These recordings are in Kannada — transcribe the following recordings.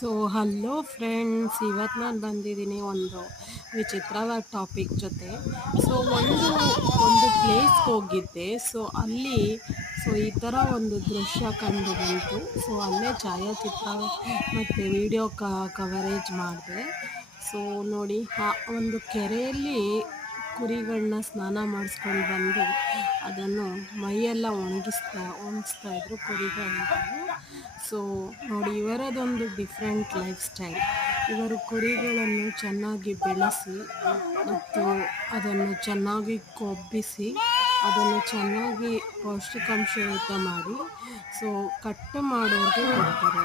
ಹಲೋ ಫ್ರೆಂಡ್ಸ್, ಇವತ್ತು ನಾನು ಬಂದಿದ್ದೀನಿ ಒಂದು ವಿಚಿತ್ರವಾದ ಟಾಪಿಕ್ ಜೊತೆ. ಒಂದು ಪ್ಲೇಸ್ಗೆ ಹೋಗಿದ್ದೆ. ಅಲ್ಲಿ ಈ ಥರ ಒಂದು ದೃಶ್ಯ ಕಂಡು ಬಂತು. ಅಲ್ಲೇ ಛಾಯಾಚಿತ್ರ ಮತ್ತು ವಿಡಿಯೋ ಕವರೇಜ್ ಮಾಡಿದೆ. ನೋಡಿ, ಆ ಒಂದು ಕೆರೆಯಲ್ಲಿ ಕುರಿಗಳನ್ನ ಸ್ನಾನ ಮಾಡಿಸ್ಕೊಂಡು ಬಂದು ಅದನ್ನು ಮೈಯೆಲ್ಲ ಒಣಗಿಸ್ತಾ ಇದ್ರು ಕುರಿಗಳಿಗೆ. ಸೊ ನೋಡಿ, ಇವರದೊಂದು ಡಿಫ್ರೆಂಟ್ ಲೈಫ್ ಸ್ಟೈಲ್. ಇವರು ಕುರಿಗಳನ್ನು ಚೆನ್ನಾಗಿ ಬೆಳೆಸಿ ಮತ್ತು ಅದನ್ನು ಚೆನ್ನಾಗಿ ಕೊಬ್ಬಿಸಿ ಅದನ್ನು ಚೆನ್ನಾಗಿ ಪೌಷ್ಟಿಕಾಂಶಯುತ ಮಾಡಿ ಕಟ್ ಮಾಡೋರಿಗೆ ಕೊಡ್ತಾರೆ.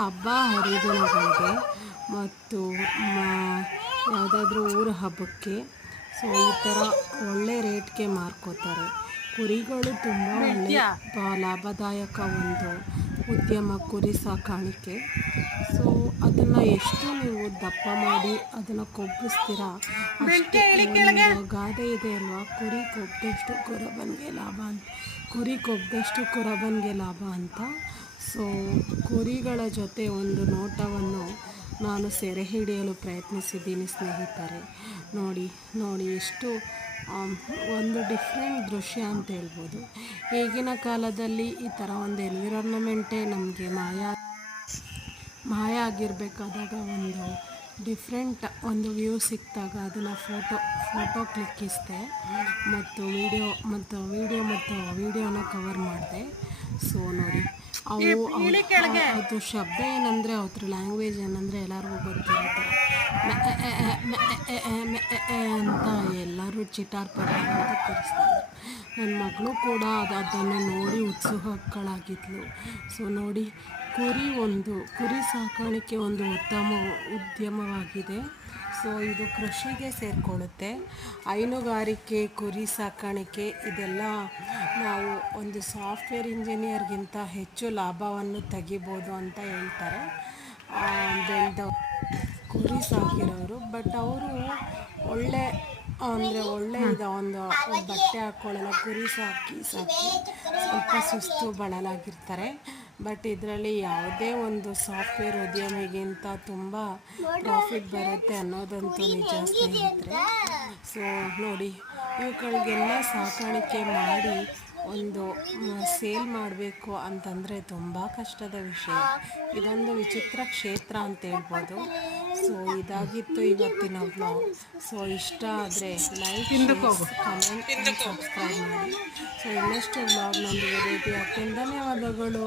ಹಬ್ಬ ಹರಿದಿನಗಳಿಗೆ ಮತ್ತು ಯಾವುದಾದ್ರೂ ಊರ ಹಬ್ಬಕ್ಕೆ ಈ ಥರ ಒಳ್ಳೆ ರೇಟ್ಗೆ ಮಾರ್ಕೋತಾರೆ. ಕುರಿಗಳು ತುಂಬ ಲಾಭದಾಯಕ ಒಂದು ಉದ್ಯಮ ಕುರಿ ಸಾಕಾಣಿಕೆ. ಅದನ್ನು ಎಷ್ಟು ನೀವು ದಪ್ಪ ಮಾಡಿ ಅದನ್ನು ಕೊಬ್ಬಿಸ್ತೀರಾ ಅಷ್ಟೇ. ಒಂದು ಗಾದೆ ಇದೆ ಅಲ್ವಾ, ಕುರಿ ಕೊಬ್ಬಿದಷ್ಟು ಕುರಬನಿಗೆ ಲಾಭ ಅಂತ. ಕುರಿಗಳ ಜೊತೆ ಒಂದು ನೋಟವನ್ನು ನಾನು ಸೆರೆ ಹಿಡಿಯಲು ಪ್ರಯತ್ನಿಸಿದ್ದೀನಿ ಸ್ನೇಹಿತರೆ. ನೋಡಿ ಎಷ್ಟು ಒಂದು ಡಿಫ್ರೆಂಟ್ ದೃಶ್ಯ ಅಂತ ಹೇಳ್ಬೋದು. ಈಗಿನ ಕಾಲದಲ್ಲಿ ಈ ಥರ ಒಂದು ಎನ್ವಿರಾನ್ಮೆಂಟೇ ನಮಗೆ ಮಾಯ ಆಗಿರಬೇಕಾದಾಗ ಒಂದು ಡಿಫ್ರೆಂಟ್ ಒಂದು ವ್ಯೂ ಸಿಕ್ಕಿದಾಗ ಅದನ್ನು ಫೋಟೋ ಕ್ಲಿಕ್ಕಿಸಿದೆ ಮತ್ತು ವಿಡಿಯೋನ ಕವರ್ ಮಾಡಿದೆ. ನೋಡಿ, ಅದು ಶಬ್ದ ಏನಂದರೆ, ಅವ್ರ ಲ್ಯಾಂಗ್ವೇಜ್ ಏನಂದರೆ ಎಲ್ಲರಿಗೂ ಗೊತ್ತಿರುತ್ತೆ. ಅಂತ ಎಲ್ಲರೂ ಚಿಟಾರ್ ಪಟಾರ್ ಅಂತ ಕರೆಸ್ತಾರೆ. ನನ್ನ ಮಗಳು ಕೂಡ ಅದನ್ನು ನೋಡಿ ಉತ್ಸುಕಳಾಗಿದ್ಲು. ನೋಡಿ, ಕುರಿ ಸಾಕಾಣಿಕೆ ಒಂದು ಉತ್ತಮ ಉದ್ಯಮವಾಗಿದೆ. ಇದು ಕೃಷಿಗೆ ಸೇರಿಕೊಳ್ಳುತ್ತೆ. ಹೈನುಗಾರಿಕೆ, ಕುರಿ ಸಾಕಾಣಿಕೆ ಇದೆಲ್ಲ ನಾವು ಒಂದು ಸಾಫ್ಟ್ವೇರ್ ಇಂಜಿನಿಯರ್ಗಿಂತ ಹೆಚ್ಚು ಲಾಭವನ್ನು ತೆಗಿಬೋದು ಅಂತ ಹೇಳ್ತಾರೆ ಕುರಿ ಸಾಕಿರೋರು. ಬಟ್ ಅವರು ಒಳ್ಳೆ ಒಂದು ಬಟ್ಟೆ ಹಾಕ್ಕೊಳ್ಳಲ್ಲ. ಕುರಿ ಸಾಕಿ ಸ್ವಲ್ಪ ಸುಸ್ತು ಬಳಲಾಗಿರ್ತಾರೆ. ಬಟ್ ಇದರಲ್ಲಿ ಯಾವುದೇ ಒಂದು ಸಾಫ್ಟ್ವೇರ್ ಉದ್ಯಮಿಗಿಂತ ತುಂಬ ಪ್ರಾಫಿಟ್ ಬರುತ್ತೆ ಅನ್ನೋದಂತೂ ನಿಜ ಸ್ನೇಹಿತರೆ. ನೋಡಿ, ಇವುಗಳಿಗೆಲ್ಲ ಸಾಕಾಣಿಕೆ ಮಾಡಿ ಒಂದು ಸೇಲ್ ಮಾಡಬೇಕು ಅಂತಂದರೆ ತುಂಬ ಕಷ್ಟದ ವಿಷಯ. ಇದೊಂದು ವಿಚಿತ್ರ ಕ್ಷೇತ್ರ ಅಂತ ಹೇಳ್ಬೋದು. ಇದಾಗಿತ್ತು ಇವತ್ತಿನ ವ್ಲಾಗ್. ಇಷ್ಟ ಆದರೆ ಲೈಕ್, ಕಮೆಂಟ್, ಸಬ್ಸ್ಕ್ರೈಬ್ ಮಾಡಿ. ಇನ್ನಷ್ಟು ವ್ಲಾಗ್ ನೊಂದಿಗೆ ಭೇಟಿ ಆಗ್ತೀನಿ. ಧನ್ಯವಾದಗಳು.